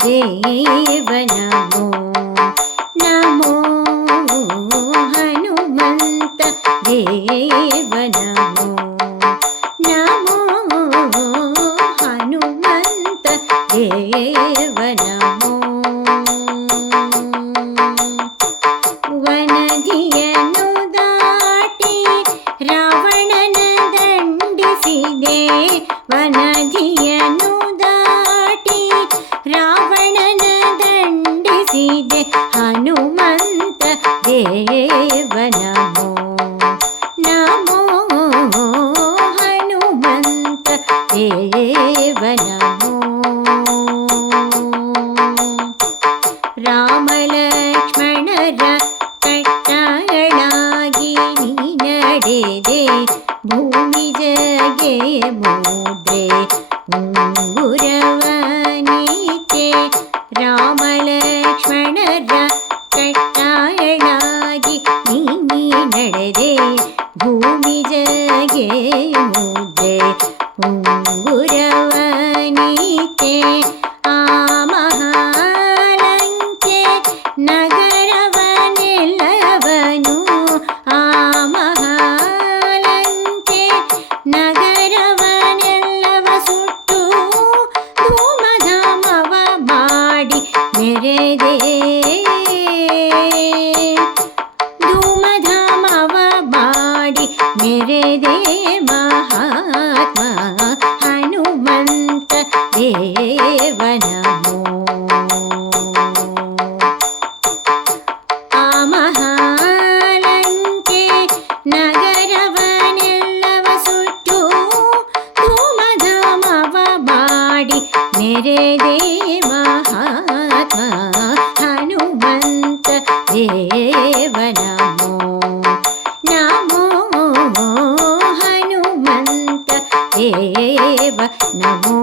ದೇವ ನಮೋ ನಮೋ ಹನುಮಂತ ದೇವ ನಮೋ ನಮೋ ಹನುಮಂತ ದೇವ ನಮೋ ವನಧಿಯನ್ನು ದಾಟಿ ರಾವಣನ ದಂಡಿಸಿದೆ ವನಧಿಯನ್ನು ದಾಟಿ ರಾವಣನ ದಂಡಿಸಿದೆ ಹನುಮಂತ ದೇವ ನಮೋ ನಮೋ ಹನುಮಂತ ದೇವ ನಮೋ ರಾಮ ಲಕ್ಷ್ಮಣರ ಕಟ್ಟಗಳಾಗಿ ನೀ ನಡೆದೆ ಭೂಮಿ ಜಗೆ ಮುದ್ರೆ ಉಂಗುರವನಿಕೆ ರಾಮ ಲಕ್ಷ್ಮಣರ ಕಟ್ಟಗಳಾಗಿ ನೀ ನಡೆದೆ ಭೂಮಿ ಜಗೆ ಮುದ್ರೆ ಉಂಗುರವನಿಕೆ ಆ ಮಹಾಲಂಕೆ ನಗರವನೆಲ್ಲವನು ಆ ಮಹಾಲಂಕೆ ನಗರವನೆಲ್ಲವ ಸುಟ್ಟು ಧೂಮಧಾಮವ ಮಾಡಿ ಮೆರೆದೆ ಧೂಮಧಾಮವ ಮಾಡಿ ಮೆರೆದೆ ಮಹಾತ್ಮ ಹನುಮಂತ ದೇವ ನಮೋ ಆ ಮಹಾಲಂಕೆ ನಗರವನೆಲ್ಲವ ಸುಟ್ಟು ಧೂಮಧಾಮವ ಮಾಡಿ ಮೆರೆದೆ ಮಹಾತ್ಮ ಹನುಮಂತ ದೇವ ನಮೋ ನಮೋ ಹನುಮಂತ ದೇವ ನಮೋ